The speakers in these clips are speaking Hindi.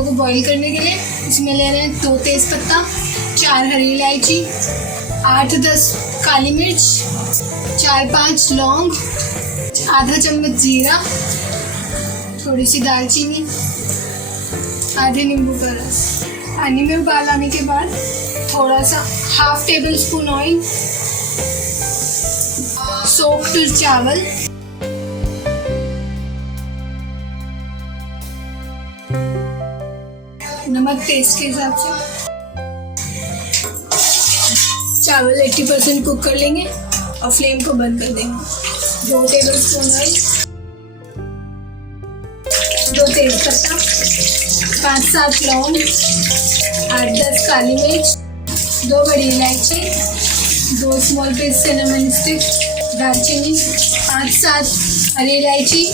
चावलों को बॉईल करने के लिए इसमें ले रहे हैं 2 तेज़पत्ता, 4 हरी इलायची, 8-10 काली मिर्च, 4-5 लौंग, आधा चम्मच जीरा, थोड़ी सी दालचीनी, आधे नींबू का रस। पानी में उबाल आने के बाद थोड़ा सा 1/2 टेबलस्पून ऑयल, सोक्ड चावल, नमक टेस्ट के हिसाब से। चावल 80% कुक कर लेंगे और फ्लेम को बंद कर देंगे। 2 टेबलस्पून ऑयल, 2 तेज़पत्ता, 5-7 लौंग, 8-10 काली मिर्च, 2 बड़ी इलायची, 2 स्मॉल पीस सिनेमन स्टिक, दालचीनी, 5-7 हरी इलायची,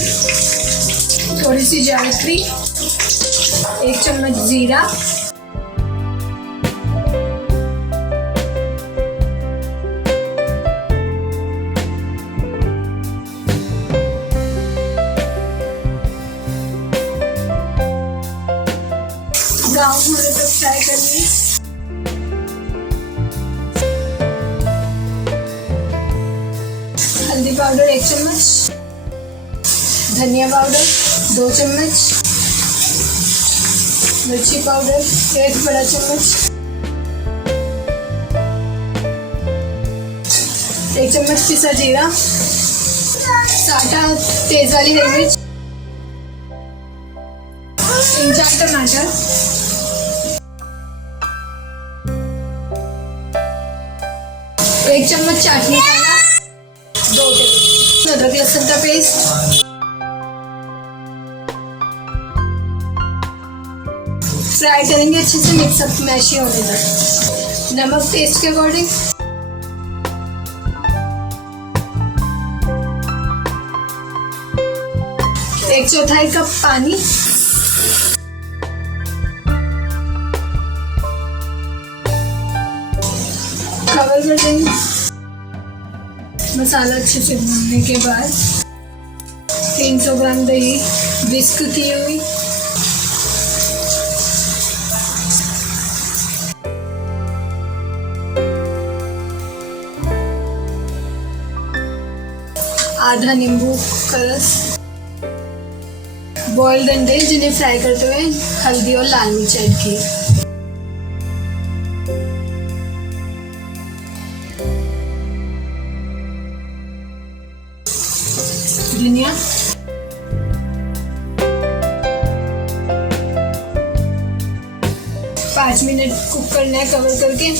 थोड़ी सी जावित्री, 1 चम्मच जीरा, ब्राउन होने तक फ्राई कर लें। हल्दी पाउडर 1 चम्मच, धनिया पाउडर 2 चम्मच, मिर्ची पाउडर 1 बड़ा चम्मच, 1 चम्मच पिसा जीरा, 7-8 तेज वाली हरी मिर्च, 3-4 टमाटर, 1 चम्मच चाट मसाला, 2 टेबल अदरक लहसुन का पेस्ट, फ्राई करेंगे अच्छे से मिक्सअप मैशी होने तक। नमक टेस्ट के अकॉर्डिंग, एक 1/4 कप पानी, कवर कर देंगे। मसाला अच्छे से भूनने के बाद 300 ग्राम दही विस्क की हुई, आधा नींबू का रस, बॉइल्ड अंडे जिन्हें फ्राई करते हुए हल्दी और लाल मिर्च ऐड की, धनिया, पाँच मिनट कुक करना है कवर करके।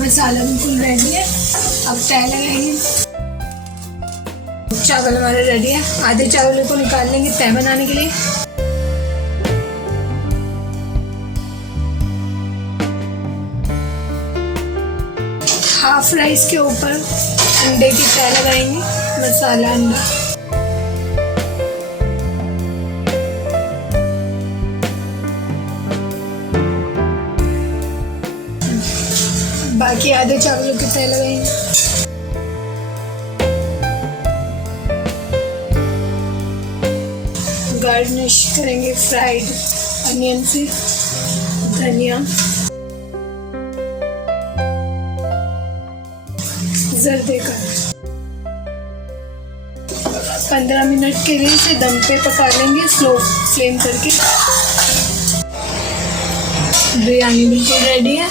मसाला बिल्कुल रेडी है, अब तय लगाएंगे। चावल हमारे रेडी है, आधे चावलों को निकाल लेंगे तय बनाने के लिए। हाफ राइस के ऊपर अंडे की तय लगाएंगे, मसाला अंडा, बाकी आधे चावलों की तय लगाएंगे। गार्निश करेंगे फ्राइड अनियन से, धनिया, जर्दे का। 15 मिनट के लिए इसे दम पे पका लेंगे स्लो फ्लेम करके। बिरयानी बिल्कुल रेडी है।